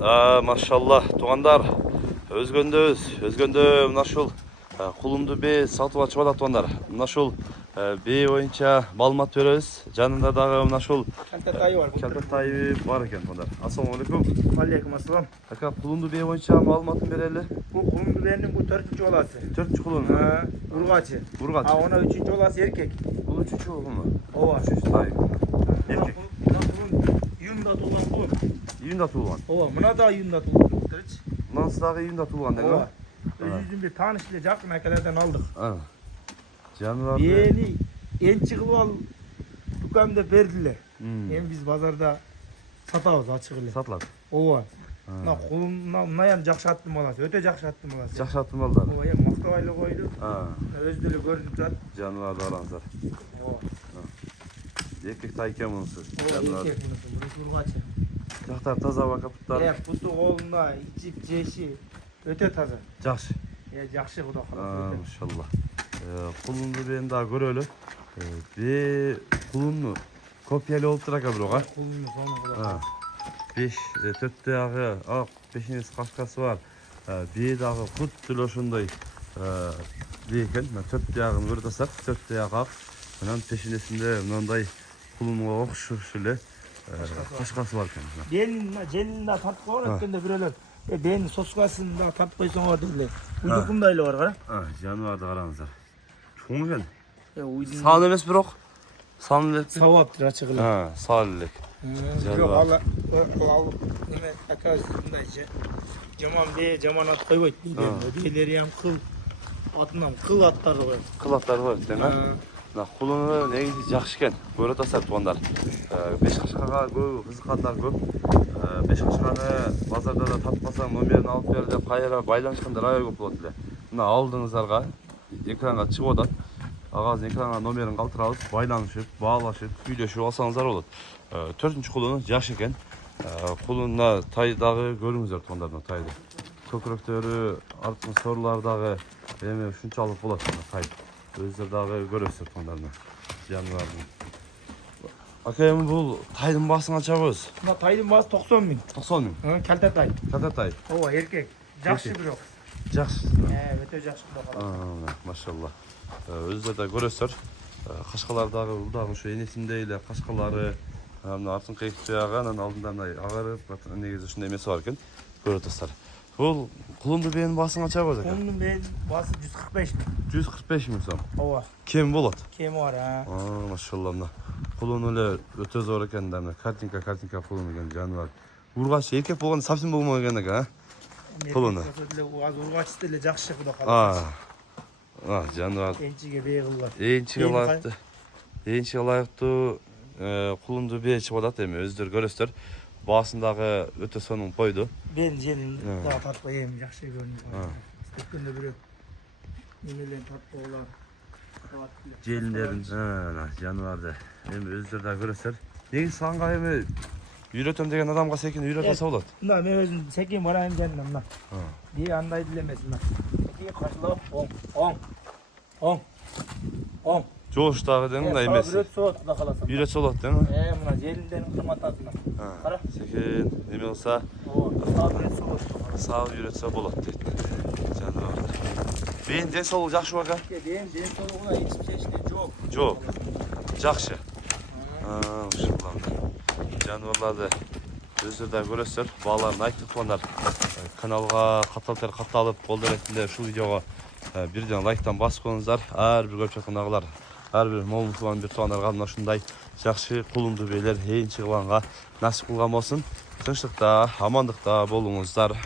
Maşallah туғандар, өзгөндө мына ушул кулумду бээ сатып ачып атат туғандар. Мына ушул бээ боюнча маалымат беребиз. Жанында дагы мына ушул Калтатайы бар. Калтатайы бар экен туғандар. Ассаламу алейкум. Алейкум ассалам. Ака, кулумду бээ боюнча маалыматын берели. Bu kulumdu benim bu 4. olası. 4-cü kulun. Urgaçı. Urgaç. Ona 3. olası erkek. Bul 3-cü kulun mu? Ova. 3-cü tayı. Erkek. Kulun yunda tuğulan kulun. Yunda tuğulan. Ova. Buna da yunda tuğulan. Nasıl dağı yunda tuğulan değil mi? Ova. Özüzün bir tanışıyla jakın akalardan aldık. Canlar. Yeni en çıkılı al dükkanda verdiler. Hem biz pazarda satavız açık ile. Satlar. Ova. Na kulumdan yan jakşı attım olası. Öte jakşı attım olası. Jakşı attım aldılar. Ova ya Moskva'yla koydu. Özdülü görünüp zat. Canlar da aranızlar. Ova. Erkek tayken bunusuz. Ova erkek bunusu. Burası urgaçı. Kıhtar taza bak kaputlar. Putu kolunda, içip ceşi. Öte taza. Jakşı. Jakşı bu da. Maşallah. Kulundu ben daha görölü. Bir kulunlu kopyalı olup durak abi oğa. Kulunlu sonu bu da. 5 4 ayağı, 5'iniz kaşkası var. Bir dağı kut dülöşünday. Deyken, 4 ayağını bir tasak, 4 ayağı. Bunun peşindesinde bunday kulunluğa okşur şöyle kaşkası varken. Ben ceninde tatlı var etkende bireler. Ben soskasında tatlı koysan var dediler. Uydukumdayla var kara. Canı vardı aranızda. Çoğu mu ben? Sağ emez bir ok. Sağlık. Savaptır açık ile. Sağlık. Yok Allah neme akasında işte. Caman diye caman at koyuyor diyelim. Diğerleri hem kıl atından kıl atlar var. Kıl atları var değil mi? Kulunu ne gidi jakşıken böyle tasar tuğanlar. 5 kaşkaga көп, kızıkanlar көп. 5 kaşkanı bazarda da tatmasam nomerini alıp berdi kayra baylanışkanda raya көп болады эле. Мына алдыңыздарга экранга чыгып атат. Агазын экранга номерин калтырабыз, байланышып, баалашып, сүйлөшүп алсаңыздар болот. 4-cü kulunu жаш экен. Kulunda tay dagы көрүңүздөр туғандар тайды. Көкүрөктөрү, арттын сорлары дагы эми ушунчалык болот тай. Өздері дағы көресіздер туғандарына жануардың. Ака эми бул тайдын басын ачабыз. Мына тайдын басы 90 000. 90 000. Калтатай. Калтатай. Ова эркек. Жакшы бирок. Жакшы. Өтө жакшы кылып. Машалла. Өздері да көресіздер. Кашкалардагы улдагы ушу энесиндей эле кашкалары, мына артын кыйык туягы, анан алдында мындай агарып, негизи ушундай эмеси бар экен. Көрүп атасыздар. Бул кулунду бээнин басын ачабыз ака. Кулунду бээнин басы 145 000. 145 000 сом. Ова. Кем болот? Кеми бар, Машалла, мына кулуну эле өтө зор экен да, мына картинка кулуну экен жаныбар. Ургач эркек болгондо совсем болмой экен экен, кулуну. Ургач деле жакшы куда калат. Жаныбар. Энчиге бээ кылат. Энчиге ылайыктуу кулунду бээ чыгып атат эми өздөрү көрөсүздөр. Басындагы өтө сонун койду. Ben jelin daha tatlı yiyeyim, yakşı görünüyor. Üstünde bir nemelerin tatlı olan. Jelinlerin жаныбарды эми өздөрү да көрөсүздөр. Неги сага эми үйрөтөм деген адамга секин үйрөтө алса болот. Мына мен өзүм секин барайын дедим мына. Ди андай делемес мына. Секин каршылап оң. Жолуштагы деген мындай эмес. Үйрөтсө болот дейм. Мына желиндерин кырмататына. Кара. Секин эме болса, сагы үйрөтсө болот дейт. Жаныбарды. Бейин ден соолугу жакшы бака? Ден соолугуна эч чечти жок. Жок. Жакшы. Ушулар. Жаныбарларды өздөрү да көрөсүздөр. Бааларын айттык тугандар. Каналга катталып, кол беретинде ушул видеого бирден лайктан басып коюңуздар. Ар бир көрүп жаткан агалар, ар бир момун туган бир туугандарга мына ушундай жакшы кулунду бээлер ээн чыгылганга насип кылган болсун. Тынчтыкта, амандыкта болуңуздар.